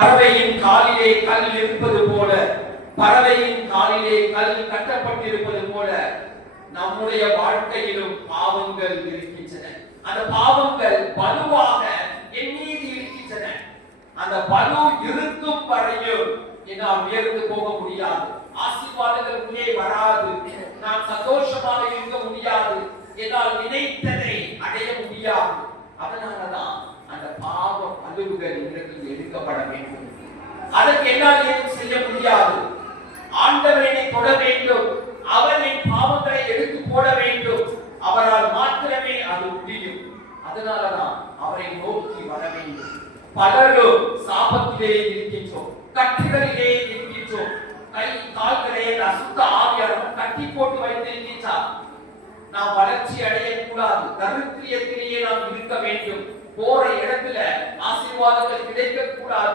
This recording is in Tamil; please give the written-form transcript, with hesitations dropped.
பறவையின் காலிலே கல் இருப்பது போல, பறவையின் காலிலே கல் கட்டப்பட்டிருப்பது போல நம்முடைய வாழ்க்கையிலும் பாவங்கள் இருக்கின்றன. அந்த பாவங்கள் பலுவாக என் மீது இருக்கின்றன. அந்த பலு இருக்கும் வரையும் என்னால் உயர்ந்து போக முடியாது. ஆசீர்வாதங்கள் உள்ளே வராது. நான் சந்தோஷமாக இருக்க முடியாது. என்னால் நினைத்ததை அடைய முடியாது. அதனாலதான் அந்த பாவ பலுவுகள் எனக்கு எடுக்கப்பட வேண்டும். அதற்கு என்னால் எதுவும் செய்ய முடியாது. ஆண்டவனை தொட வேண்டும். அவரின் பாவங்களை எடுத்து போட வேண்டும். அவரால் மாத்திரமே அது முடியும். அதனாலதான் அவரை நோக்கி வர வேண்டும். பலரும் சாபத்திலே இருக்கின்றோம், கட்டுகளிலே இருக்கின்றோம். கை கால்களை அசுத்த ஆவியானவர் கட்டி போட்டு வைத்திருக்கின்றார். நாம் வளர்ச்சி அடையக்கூடாது. தரித்திரியத்திலேயே நாம் இருக்க வேண்டும். போற இடத்துல ஆசீர்வாதங்கள் கிடைக்க கூடாது.